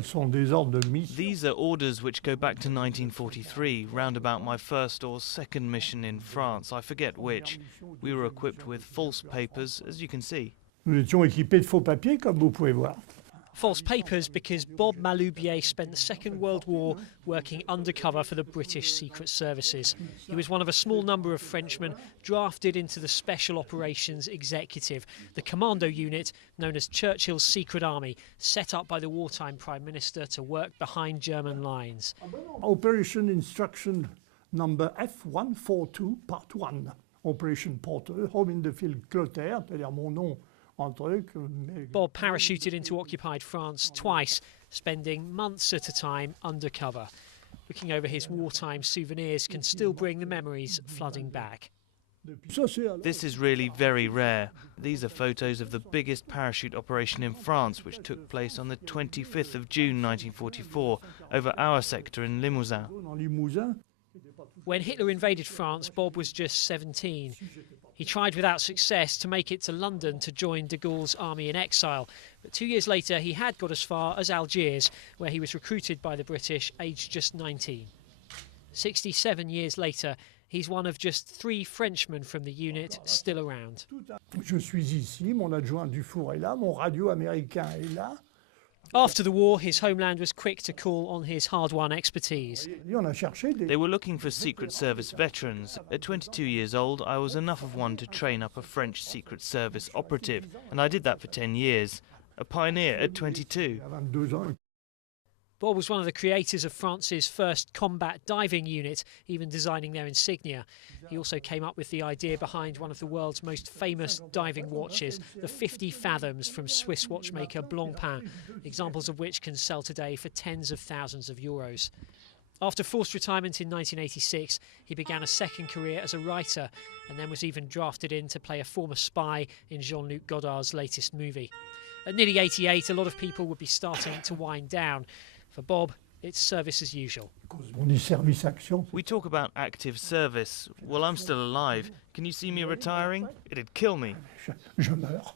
These are orders which go back to 1943, round about my first or second mission in France, I forget which. We were equipped with false papers, as you can see. False papers because Bob Maloubier spent the Second World War working undercover for the British Secret Services. He was one of a small number of Frenchmen drafted into the Special Operations Executive, the commando unit known as Churchill's Secret Army, set up by the wartime Prime Minister to work behind German lines. Operation Instruction Number F142, Part 1. Operation Porter, Home in the Field Clotaire, c'est-à-dire mon nom. Bob parachuted into occupied France twice, spending months at a time undercover. Looking over his wartime souvenirs can still bring the memories flooding back. This is really very rare. These are photos of the biggest parachute operation in France, which took place on the 25th of June 1944 over our sector in Limousin. When Hitler invaded France, Bob was just 17. He tried without success to make it to London to join de Gaulle's army in exile. But 2 years later, he had got as far as Algiers, where he was recruited by the British, aged just 19. 67 years later, he's one of just 3 Frenchmen from the unit still around. Je suis ici, mon adjoint Dufour est là, mon radio américain est là. After the war, his homeland was quick to call on his hard-won expertise. They were looking for Secret Service veterans. At 22 years old, I was enough of one to train up a French Secret Service operative, and I did that for 10 years. A pioneer at 22. Bob was one of the creators of France's first combat diving unit, even designing their insignia. He also came up with the idea behind one of the world's most famous diving watches, the 50 Fathoms from Swiss watchmaker Blancpain, examples of which can sell today for tens of thousands of euros. After forced retirement in 1986, he began a second career as a writer, and then was even drafted in to play a former spy in Jean-Luc Godard's latest movie. At nearly 88, a lot of people would be starting to wind down. For Bob, it's service as usual. We talk about active service. Well, I'm still alive. Can you see me retiring? It'd kill me. Je meurs.